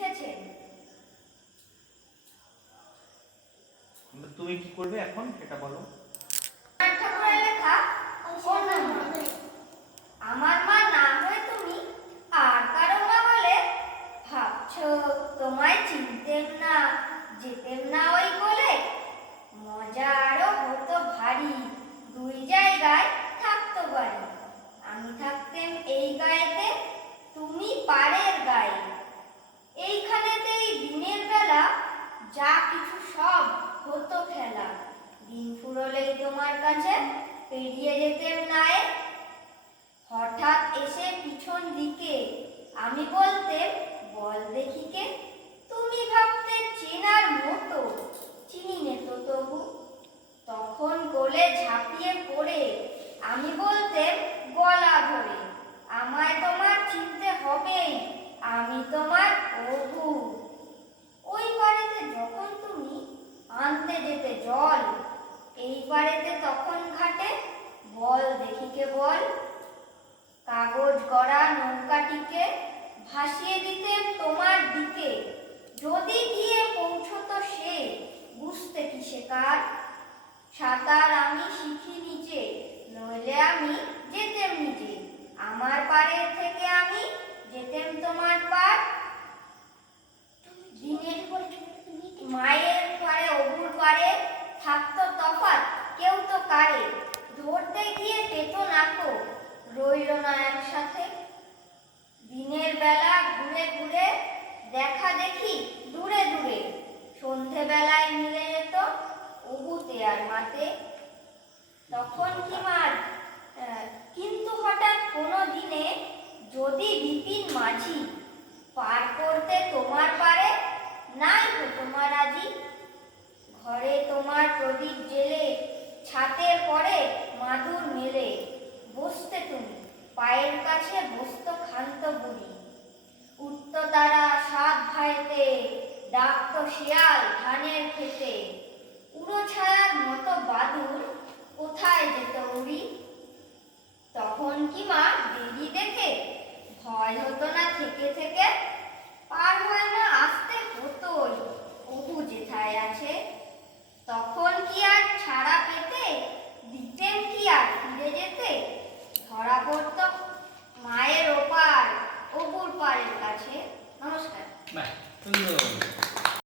লিখেছেন। তুমি কি করবে এখন সেটা বলো। ঠাকুরের লেখা আমার মা না হয়ে তুমি আর কারো মা হলে ভাবছো তোমায় চিনতেম না, যেতেম না ওই কোলে। মজা আরো হতো ভারী, দুই জায়গায় থাকতো বাড়ি। আমি থাকতেম এই গায়েতে, তুমি পাড়ের গায়ে। এইখানেতেই দিনের বেলা যা কিছু সব হতো খেলা। দিন ফুরলেই তোমার কাছে পেরিয়ে যেতেম নায়ে। হঠাৎ এসে পিছন দিকে আমি বলতেম বল দেখিকে। তুমি ভাবতে চেনার মতো, চিনি নে তো তবু। তখন কোলে ঝাঁপিয়ে পড়ে আমি বলতেম গলা ধরে, আমায় তোমার চিনতে হবেই, আমি তোমার প্রভু। ওই পাড়েতে যখন তুমি আনতে যেতে জল, এই পাড়েতে তখন ঘাটে বল দেখিকে বল। কাগজ গড়া নৌকাটিকে ভাসিয়ে দিতেম তোমার দিকে। যদি গিয়ে পৌঁছতো সে, বুঝতে কি সে কার। সাঁতার আমি শিখি নিজে, নইলে আমি যেতেম নিজে। আমার পাড়ের থেকে আমি যেতেম তোমার পার। মায়ের পাড়ে অবুর পাড়ে থাকতো তফাৎ, কেউ তো কারে। ধরতে গিয়ে পেত নাকো, রইল না একসাথে। দিনের বেলা ঘুরে ঘুরে দেখা দেখি দূরে দূরে। সন্ধে বেলায় মিলে যেত অবুতে আর মাতে। তখন কি মার কিন্তু হঠাৎ কোনো দিনে যদি বিপিন মাঝি পার করতে তোমার পারে, নাই তো তোমার আজি। ঘরে তোমার প্রদীপ জেলে ছাতের পরে মাদুর মেলে বসতে তুমি, পায়ের কাছে বসত ক্ষান্ত বুড়ি। উঠত তারা সাত ভাইতে, ডাকত শিয়াল ধানের খেতে। উড়ো ছায়ার মতো বাদুর কোথায় যেত উড়ি। তখন কি মা দেরি দেখে ভয় হতো না থেকে থেকে।